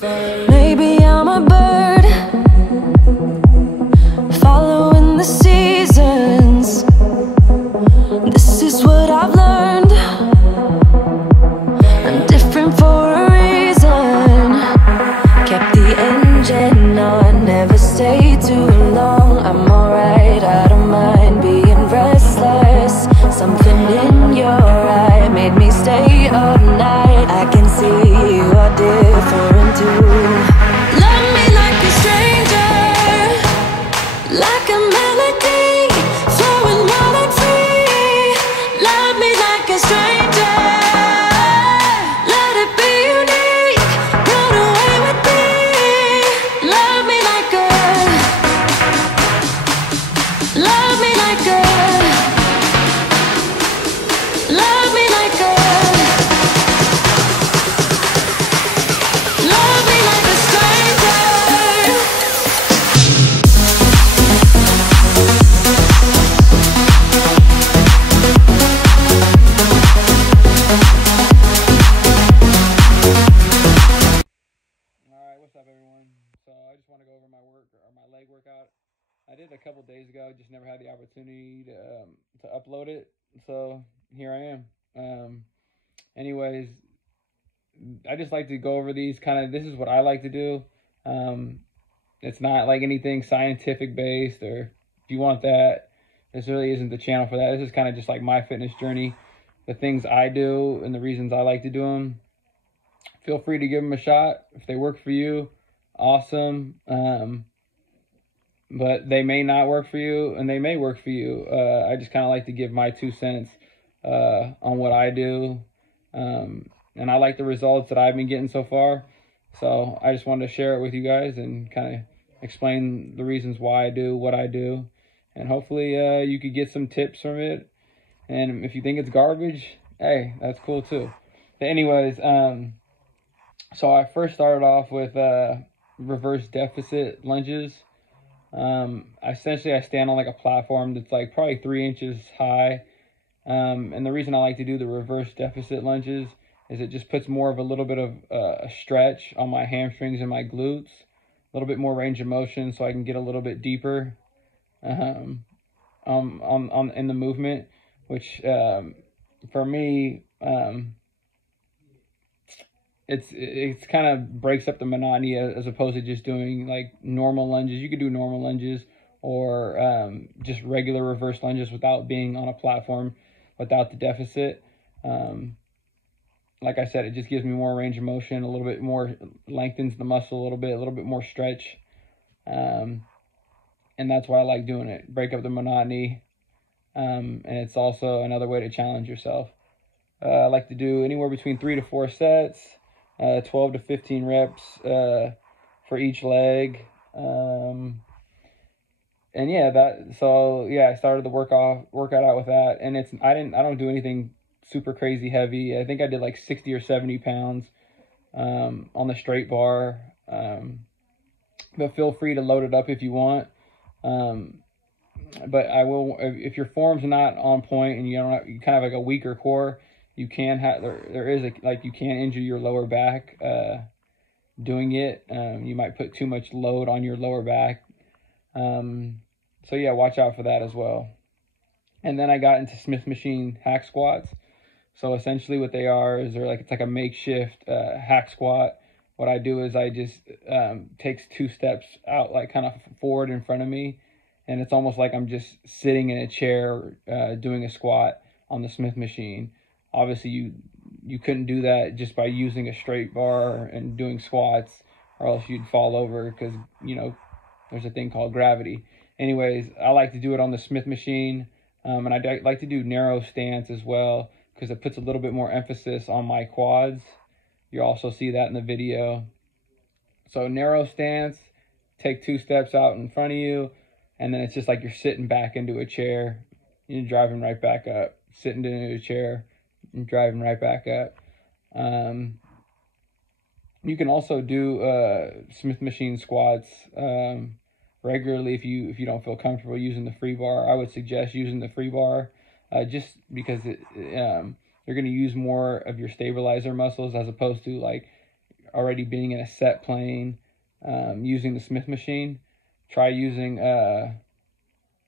Maybe I'm a bird, following the seasons. This is what I've learned. I'm different for a reason. Kept the engine on, never stay too long. I'm alright, I don't mind being restless. Something in your eye made me stay up night. I can see you are different too. Love me like a stranger, like a melody flowing wild and free. Love me like a stranger, let it be unique. Run away with me. Love me like a, love me like a, love me like a, love me like a stranger. Alright, what's up everyone? So I just want to go over my leg workout. I did a couple days ago, just never had the opportunity to upload it. So here I am. Anyways, I just like to go over these this is what I like to do. It's not like anything scientific based, or if you want that, this really isn't the channel for that. This is kind of just like my fitness journey, the things I do and the reasons I like to do them. Feel free to give them a shot. If they work for you, awesome. But they may not work for you, and they may work for you. I just kind of like to give my 2 cents on what I do. And I like the results that I've been getting so far. So I just wanted to share it with you guys and kind of explain the reasons why I do what I do. And hopefully you could get some tips from it. And if you think it's garbage, hey, that's cool too. But anyways, so I first started off with reverse deficit lunges. Essentially I stand on like a platform that's like probably 3 inches high. And the reason I like to do the reverse deficit lunges is it just puts more of a little bit of a stretch on my hamstrings and my glutes, a little bit more range of motion, so I can get a little bit deeper in the movement, which for me it's kind of breaks up the monotony as opposed to just doing like normal lunges. You could do normal lunges or just regular reverse lunges without being on a platform, without the deficit. Like I said, it just gives me more range of motion, a little bit more, lengthens the muscle a little bit more stretch. And that's why I like doing it, break up the monotony. And it's also another way to challenge yourself. I like to do anywhere between 3 to 4 sets, 12 to 15 reps for each leg. And yeah, I started the workout out with that, and I don't do anything super crazy heavy. I think I did like 60 or 70 pounds on the straight bar. But feel free to load it up if you want. But I will, if your form's not on point and you kind of like a weaker core, you can have, you can injure your lower back doing it. You might put too much load on your lower back. So yeah, watch out for that as well. And then I got into Smith machine hack squats. So essentially what they are is it's like a makeshift hack squat. What I do is I just takes 2 steps out, like kind of forward in front of me. And it's almost like I'm just sitting in a chair doing a squat on the Smith machine. Obviously you couldn't do that just by using a straight bar and doing squats, or else you'd fall over because, there's a thing called gravity. Anyways, I like to do it on the Smith machine. And I like to do narrow stance as well, because it puts a little bit more emphasis on my quads. You also see that in the video. So narrow stance, take 2 steps out in front of you, and then it's just like you're sitting back into a chair, you're driving right back up, sitting into a chair, and driving right back up. You can also do Smith machine squats regularly if you don't feel comfortable using the free bar. I would suggest using the free bar just because you're going to use more of your stabilizer muscles as opposed to like already being in a set plane, using the Smith machine, try using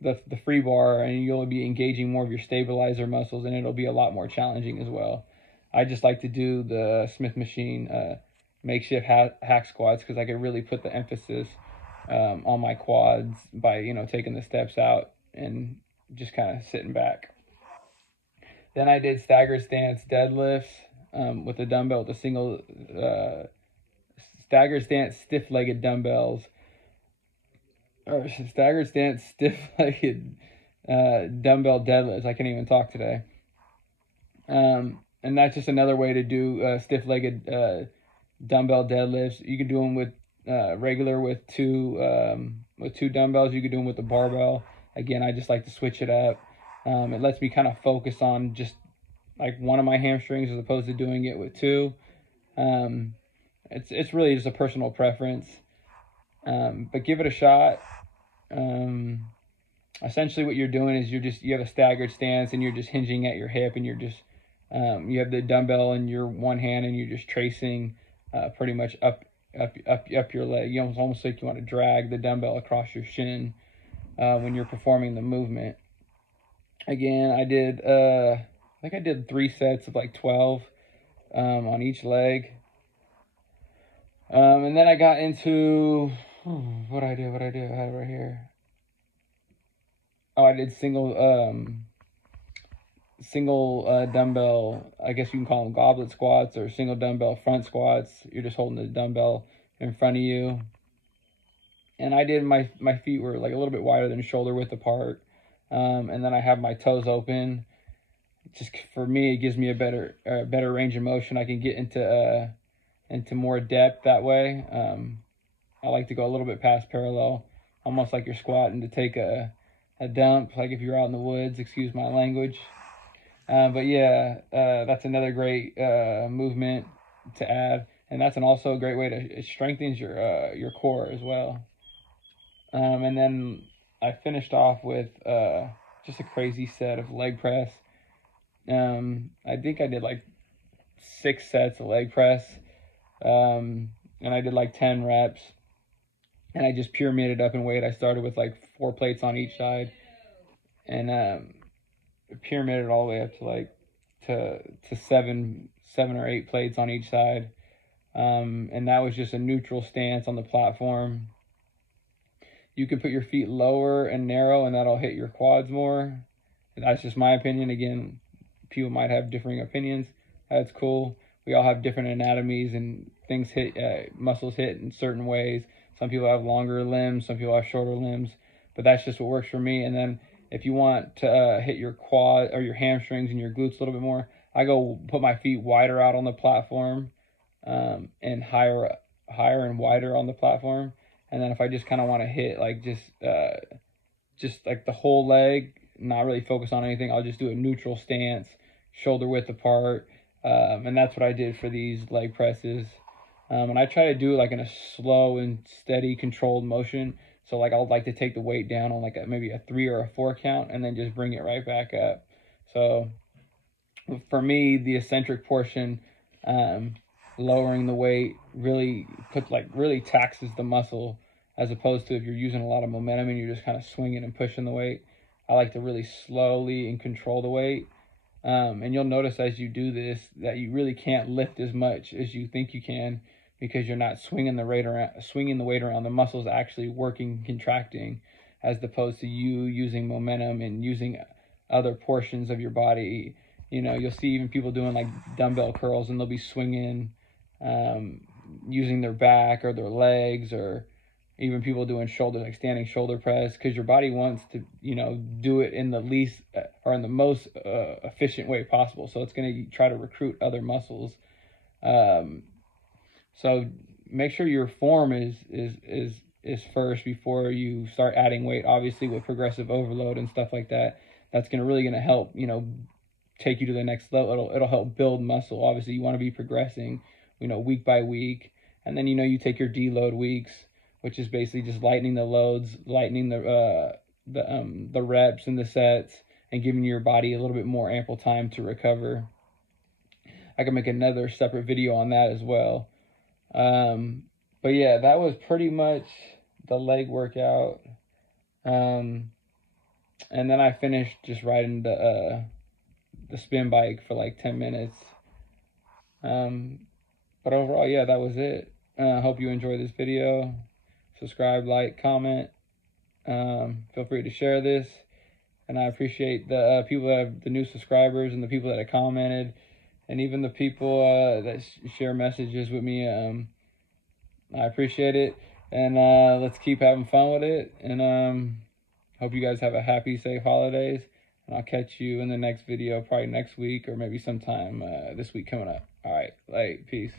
the free bar, and you'll be engaging more of your stabilizer muscles, and it'll be a lot more challenging as well. I just like to do the Smith machine makeshift hack squats because I could really put the emphasis on my quads by, you know, taking the steps out and just kind of sitting back. Then I did staggered stance deadlifts with a dumbbell with a single staggered stance stiff-legged dumbbells, or staggered stance stiff-legged dumbbell deadlifts. I can't even talk today. And that's just another way to do stiff-legged dumbbell deadlifts. You can do them with regular with two dumbbells. You can do them with a barbell. Again, I just like to switch it up. It lets me kind of focus on just like one of my hamstrings as opposed to doing it with two. It's really just a personal preference, but give it a shot. Essentially what you're doing is you have a staggered stance and you're just hinging at your hip, and you're just you have the dumbbell in your one hand and you're just tracing pretty much up your leg. You almost like you want to drag the dumbbell across your shin when you're performing the movement. Again, I think I did 3 sets of like 12 on each leg. And then I got into what I do. I have it right here. Oh, I did single dumbbell, I guess you can call them goblet squats, or single dumbbell front squats. You're just holding the dumbbell in front of you. And I did, my feet were like a little bit wider than shoulder width apart. And then I have my toes open. Just for me, it gives me a better range of motion. I can get into more depth that way. I like to go a little bit past parallel, almost like you're squatting to take a dump, like if you're out in the woods, excuse my language. But yeah, that's another great movement to add, and that's also a great way to, it strengthens your core as well. And then I finished off with just a crazy set of leg press. I think I did like 6 sets of leg press, and I did like 10 reps, and I just pyramided up in weight. I started with like 4 plates on each side, and pyramided all the way up to like to 7 or 8 plates on each side, and that was just a neutral stance on the platform. You can put your feet lower and narrow, and that'll hit your quads more. That's just my opinion. Again, people might have differing opinions. That's cool. We all have different anatomies, and things muscles hit in certain ways. Some people have longer limbs, some people have shorter limbs, but that's just what works for me. And then if you want to hit your quad or your hamstrings and your glutes a little bit more, I go put my feet wider out on the platform, and higher and wider on the platform. And then if I just kind of want to hit like just like the whole leg, not really focus on anything, I'll just do a neutral stance, shoulder width apart. And that's what I did for these leg presses. And I try to do it like in a slow and steady controlled motion. So like I'll like to take the weight down on like maybe a 3 or a 4 count, and then just bring it right back up. So for me, the eccentric portion, lowering the weight really taxes the muscle, as opposed to if you're using a lot of momentum and you're just kind of swinging and pushing the weight. I like to really slowly and control the weight. And you'll notice as you do this that you really can't lift as much as you think you can, because you're not swinging the weight around. The muscle's actually working, contracting, as opposed to you using momentum and using other portions of your body. You know, you'll see even people doing like dumbbell curls, and they'll be swinging, using their back or their legs, or even people doing shoulder, like standing shoulder press, because your body wants to, you know, do it in the least or in the most efficient way possible. So it's going to try to recruit other muscles. So make sure your form is first before you start adding weight. Obviously, with progressive overload and stuff like that, that's really going to help, you know, take you to the next level. It'll help build muscle. Obviously, you want to be progressing, you know, week by week, and then, you know, you take your deload weeks, which is basically just lightening the loads, lightening the reps and the sets, and giving your body a little bit more ample time to recover. I can make another separate video on that as well. But yeah, that was pretty much the leg workout. And then I finished just riding the spin bike for like 10 minutes. But overall, yeah, that was it. Hope you enjoyed this video. Subscribe, like, comment. Feel free to share this. And I appreciate the people that have the new subscribers and the people that have commented, and even the people that share messages with me. I appreciate it. And let's keep having fun with it. And hope you guys have a happy, safe holidays. And I'll catch you in the next video, probably next week or maybe sometime this week coming up. All right, peace.